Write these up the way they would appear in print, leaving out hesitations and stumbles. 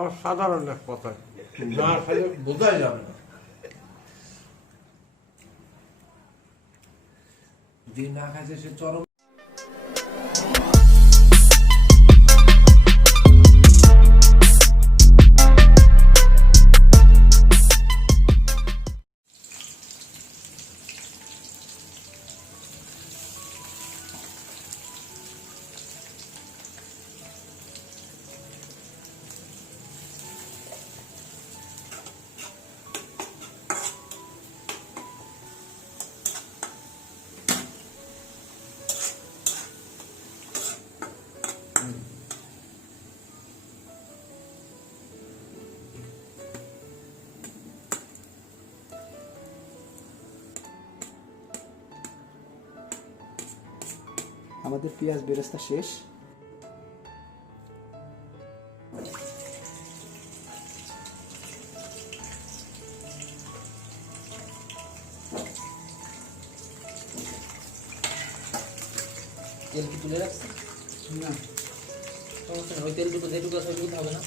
অসাধারণ এক কথা, না খালি বোঝাই যাবে না। যে না খাইছে সে চরম। আমাদের পেঁয়াজ বেরেস্তা শেষ। তেল কি তুলে রাখছি? না সমস্যা নেই, ওই তেল দুটো যেটুকু আছে ওইটুকু হবে না।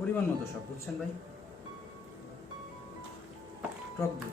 পরিমাণ মতো সব, বুঝছেন ভাই? টক দই,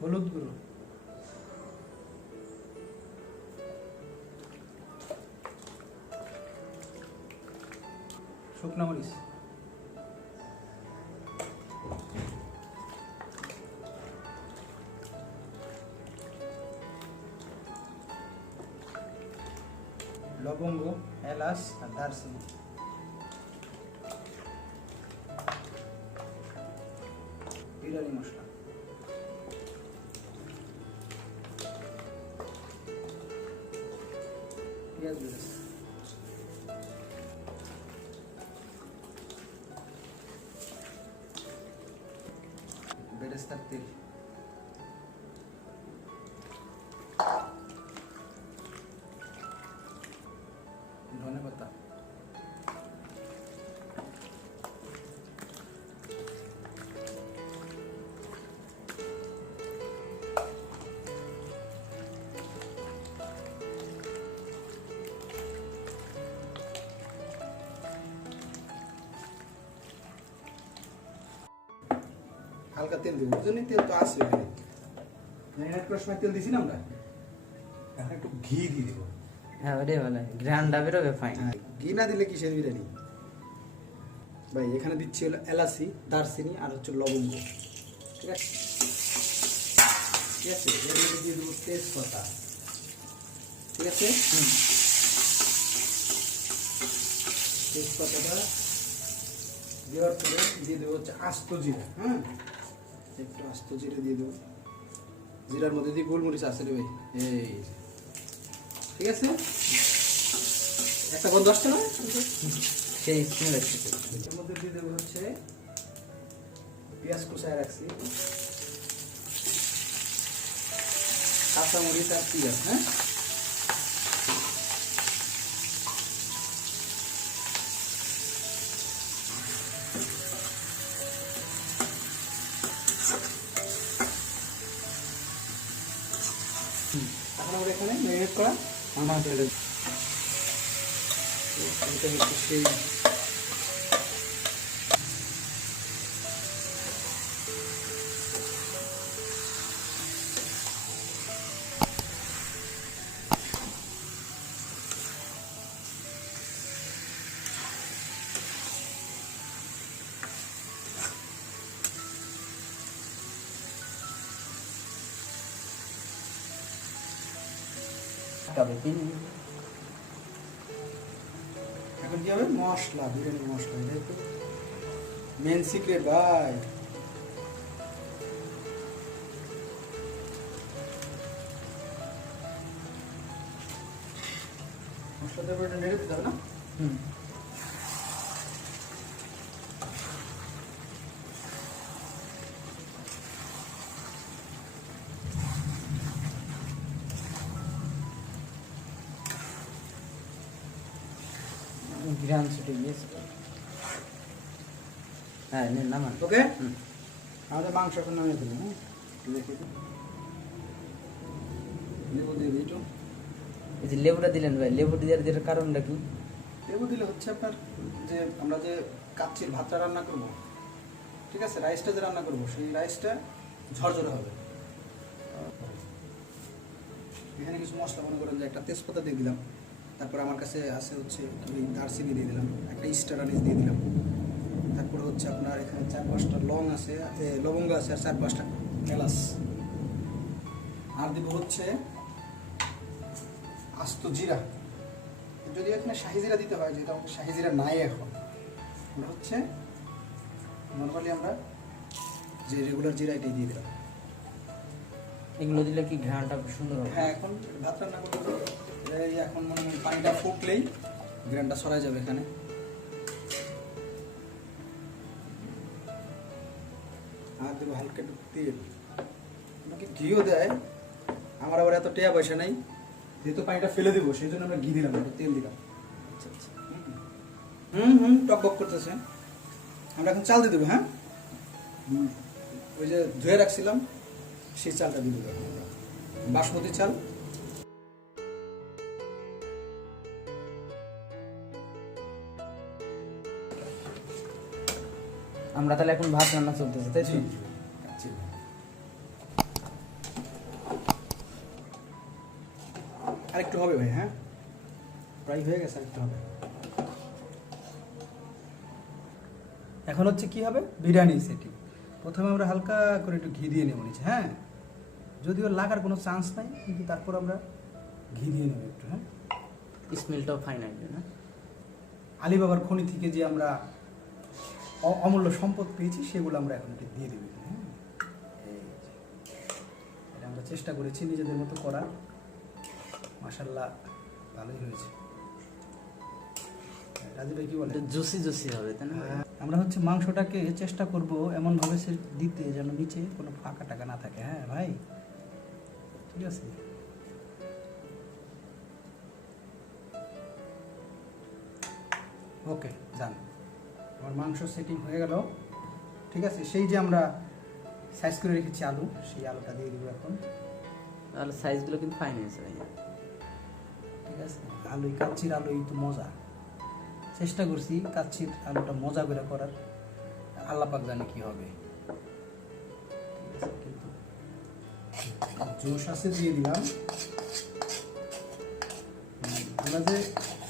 হলুদ গুঁড়ো, শুকনো মরিচ, লবঙ্গ, এলাচ আর দারচিনি। বিরিয়ানি মশলা, পেঁয়াজ বেরেস্তা, বেরেস্তার তেল, ধনেপাতা, হালকা তেল দেবো, বুঝলি? তেল তো আসবে, ম্যারিনেট করার সময় তেল দিছি না আমরা, এখন একটু ঘি দিয়ে দেবো। হ্যাঁ ওটাই ভালো, গ্রান্ডটা বেরোবে ফাইন। ঘি না দিলে কিসের বিরিয়ানি ভাই? এখানে দিচ্ছি হলো এলাচি, দারচিনি আর হচ্ছে লবঙ্গ, ঠিক আছে? ঠিক আছে, এর মধ্যে দিয়ে দেবো তেজপাতা, ঠিক আছে? তেজপাতাটা দেওয়ার পরে দিয়ে দেবো হচ্ছে আস্ত জিরা। হ্যাঁ, একটু আস্ত জিরা দিয়ে দেবো। জিরার মধ্যে দিয়ে গোলমরিচ আছে রে ভাই, এই ঠিক আছে? একটা গন্ধ আসছে না? সেই স্মেল আসছে। এর মধ্যে দিয়ে দেবো হচ্ছে পেঁয়াজ কুচায় রাখছি, কাঁচামরিচ আর পেঁয়াজ। হ্যাঁ, এখন আমরা এখানে ম্যারিনেট করা আমার এটা হচ্ছে সেই এখন কি হবে মশলা, বিরিয়ানি মশলা, এটাই তো মেন সিক্রেট ভাই। মশলাটা এবার নেড়ে দিতে হবে না? গ্রাম ছুটে গিয়েছে। হ্যাঁ নামান। ওকে, আমাদের মাংস এখন নামিয়ে দেবো। হ্যাঁ, দেখি তো লেবু দিয়ে দিই একটু। এই যে লেবুটা দিলেন ভাই, লেবু দেওয়ার কারণটা কি? লেবু দিলে হচ্ছে আপনার যে আমরা যে কাচ্চির ভাতটা রান্না করব, ঠিক আছে, রাইসটা যে রান্না করব সেই রাইসটা ঝরঝরে হবে। এখানে কিছু মশলা মনে করেন যে একটা তেজপাতা দিয়ে দিলাম, তারপর আমার কাছে আছে হচ্ছে দারচিনি দিয়ে দিলাম, একটা স্টার আনিস দিয়ে দিলাম, তারপরে হচ্ছে আপনার এখানে 4-5টা লং আছে, লবঙ্গ আছে, আর 4-5টা এলাচ, আর দিব হচ্ছে আস্ত জিরা। যদি এখানে শাহি জিরা দিতে হয়, যেটা আমাদের শাহি জিরা নাই এখন, আমরা হচ্ছে নর্মালি আমরা যে রেগুলার জিরা এটাই দিয়ে দিলাম। এগুলো দিলে কি ঘ্রাণটা সুন্দর হবে? হ্যাঁ, এখন ভাত রান্না করতে এখন মনে হয় পানিটা ফুটলেই গ্রানটা সরাই যাবে এখানে। আর দেবো হালকা একটু তেল, আমাকে ঘিও দেয়, আমার আবার এত টাকা পয়সা নাই, যেহেতু পানিটা ফেলে দেবো সেই জন্য আমরা ঘি দিলাম, একটু তেল দিলাম। আচ্ছা আচ্ছা, টক বক করতেছে। আমরা এখন চাল দিয়ে দেবো। হ্যাঁ, ওই যে ধুয়ে রাখছিলাম সেই চালটা দিয়ে দেবো, বাসমতি চাল। আমরা তাহলে এখন ভাত রান্না চলতেছে, তাই তো? আরেকটু হবে ভাই। হ্যাঁ, প্রায় হয়ে গেছে, আরেকটু হবে। এখন হচ্ছে কি হবে, বিরিয়ানি সেটিং। প্রথমে আমরা হালকা করে একটু ঘি দিয়ে নেব নিচে। হ্যাঁ, যদিও লাগার কোনো চান্স নাই, কিন্তু তারপর আমরা ঘি দিয়ে নেব একটু। হ্যাঁ, স্মেলটাও ফাইন আসবে না? আলিবাবার খনি থেকে যে আমরা অমূল্য সম্পদ পেয়েছি সেগুলো আমরা এখন একটু দিয়ে দেবো। হ্যাঁ, এটা আমরা চেষ্টা করেছি নিজেদের মতো করার, মাশাআল্লাহ ভালোই হয়েছে। রাজু ভাই কি বলে? জুসি জুসি হবে, তাই না? আমরা হচ্ছে মাংসটাকে চেষ্টা করব এমনভাবে সে দিতে যেন নিচে কোনো ফাঁকা টাকা না থাকে। হ্যাঁ ভাই, ঠিক আছে। ওকে, ডান। আমার মাংস সেটিং হয়ে গেল, ঠিক আছে। সেই যে আমরা সাইজ করে রেখেছি আলু, সেই আলুটা দিয়ে দিব এখন। তাহলে সাইজগুলো কিন্তু ফাইন হয়েছে ভাই। ঠিক আছে, আলুই কাচ্চির আলুই তো মজা। চেষ্টা করছি কাচ্চির আলুটা মজা করে করার, আল্লাহ পাক জানে কি হবে। কিন্তু জোশ আছে দিয়ে দিলাম। আমরা যে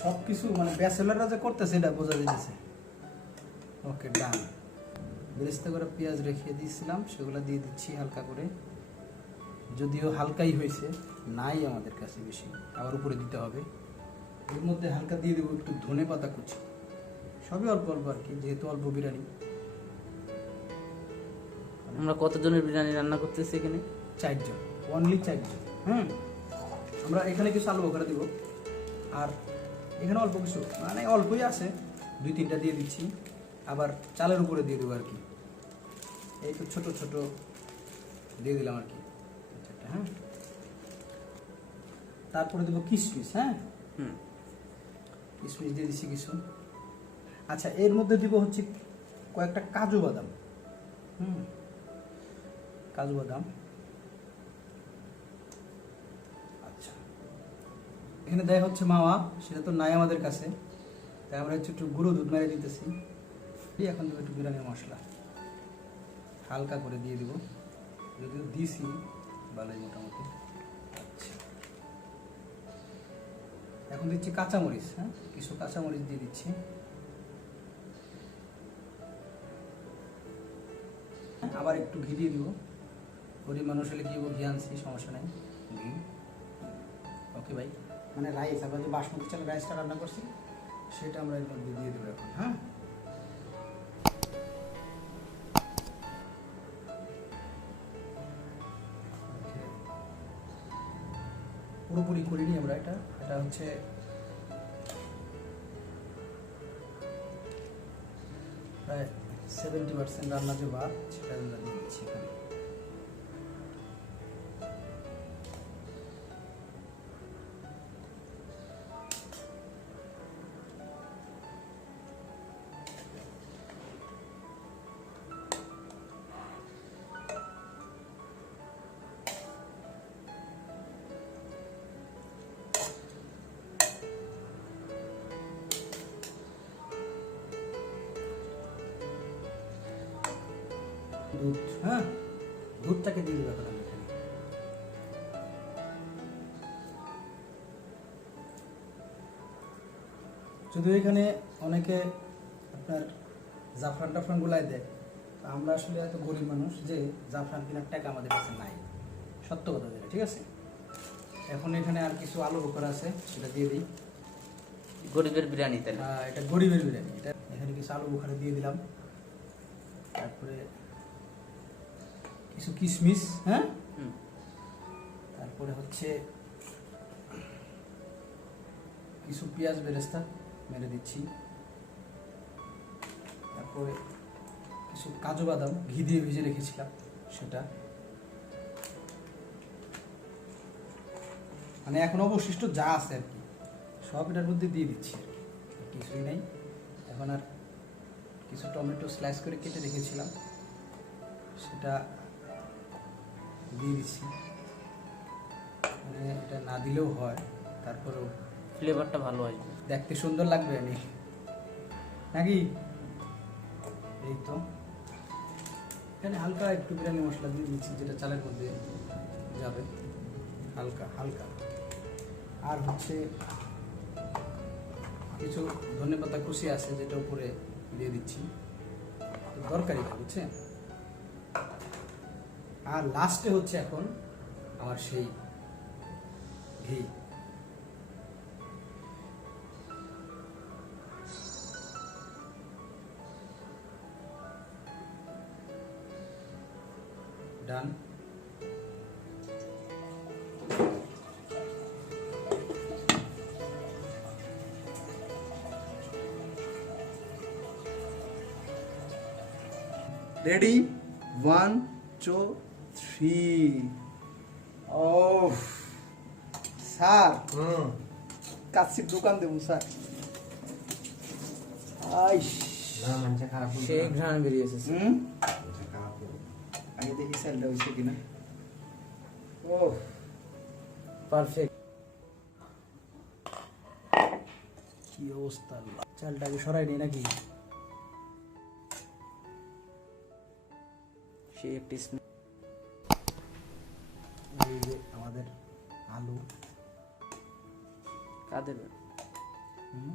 সব কিছু মানে ব্যাচেলাররা যে করতেছে এটা বোঝা যাচ্ছে। ওকে, ডান। বেরেস্তা করে পেঁয়াজ রেখে দিয়েছিলাম, সেগুলো দিয়ে দিচ্ছি হালকা করে, যদিও হালকাই হয়েছে, নাই আমাদের কাছে বেশি, আবার উপরে দিতে হবে। এর মধ্যে হালকা দিয়ে দেবো একটু ধনে পাতা কুচি, সবই অল্প অল্প আর কি, যেহেতু অল্প বিরিয়ানি। আমরা কতজনের বিরিয়ানি রান্না করতেছি এখানে? 4 জন, অনলি 4 জন। আমরা এখানে কিছু আলু বখরা দিব, আর এখানে অল্প কিছু মানে অল্পই আছে, 2-3টা দিয়ে দিচ্ছি, আবার চালের উপরে দিয়ে দেবো আর কি। এই তো ছোট ছোট দিয়ে দিলাম আর কি। হ্যাঁ, তারপরে দেবো কিশমিশ। হ্যাঁ, কিশমিশ দিয়ে দিচ্ছি কিছু। আচ্ছা, এর মধ্যে দিব হচ্ছে কয়েকটা কাজু বাদাম। কাজু বাদাম। আচ্ছা, এখানে দেয় হচ্ছে মাওয়া, সেটা তো নাই আমাদের কাছে, তাই আমরা একটু গুঁড়ো দুধ মেরে দিতেছি। এখন দেবো একটু বিরিয়ানির মশলা, হালকা করে দিয়ে দিব, যদিও দিছি ভালোই মোটামুটি। আচ্ছা, এখন দিচ্ছি কাঁচামরিচ। হ্যাঁ, কিছু কাঁচামরিচ দিয়ে দিচ্ছি। আবার একটু ঘি দিয়ে দিব, গরিব মানুষ হলে কি ঘি আনছি, সমস্যা নেই, ঘি। ওকে ভাই, মানে রাইস আমরা যে বাসমতি চালের রাইসটা রান্না করছি সেটা আমরা এর মধ্যে দিয়ে দেবো এখন। হ্যাঁ, পুরোপুরি করিনি আমরা, এটা হচ্ছে প্রায় 70% রান্না যে ভাত সেটা আমরা দিয়ে দিচ্ছি এখানে। দুধ, হ্যাঁ, দুধটাকে দিয়ে দেবো এখন আমি এখানে। যদিও এখানে অনেকে আপনার জাফরান টাফরান গুলাই দেয়, আমরা আসলে এত গরিব মানুষ যে জাফরান কেনার টাকা আমাদের কাছে নাই, সত্য কথা যেটা, ঠিক আছে। এখন এখানে আর কিছু আলু বোখরা আছে, সেটা দিয়ে দিই। গরিবের বিরিয়ানি তাহলে? এটা গরিবের বিরিয়ানি। এটা এখানে কিছু আলু বোখরা দিয়ে দিলাম, তারপরে কিছু কিশমিশ, হ্যাঁ, তারপরে হচ্ছে কিছু পেঁয়াজ বেরেস্তা মেরে দিচ্ছি, তারপরে কিছু কাজু বাদাম ঘি দিয়ে ভেজে রেখেছিলাম সেটা, মানে এখন অবশিষ্ট যা আছে আর কি সব এটার মধ্যে দিয়ে দিচ্ছি, আর কিছুই নেই। এখন আর কিছু টমেটো স্লাইস করে কেটে রেখেছিলাম সেটা দিয়ে দিচ্ছি। মানে এটা না দিলেও হয়, তারপরেও ফ্লেভারটা ভালো আসবে, দেখতে সুন্দর লাগবে আমি নাকি। এই তো এখানে হালকা একটু বিরিয়ানি মশলা দিয়ে দিচ্ছি, যেটা চালের মধ্যে যাবে, হালকা হালকা। আর হচ্ছে কিছু ধনেপাতা কুচি আছে যেটা উপরে দিয়ে দিচ্ছি, দরকারি, বুঝছেন। আর লাস্টে হচ্ছে এখন আমার সেই ঘি। ডান। রেডি, 1 2 3। ও স্যার, কাচ্চির দোকান দেবো স্যার। না মানছে খারাপ সে ঘ্রাণ বেরিয়েছে। খারাপ আগে দেখি স্যারটা হয়েছে কিনা। ও পারফেক্ট। কি অবস্থা, চালটাকে সরাই নি নাকি? সে একটি এই যে আমাদের আলু কাদের হুম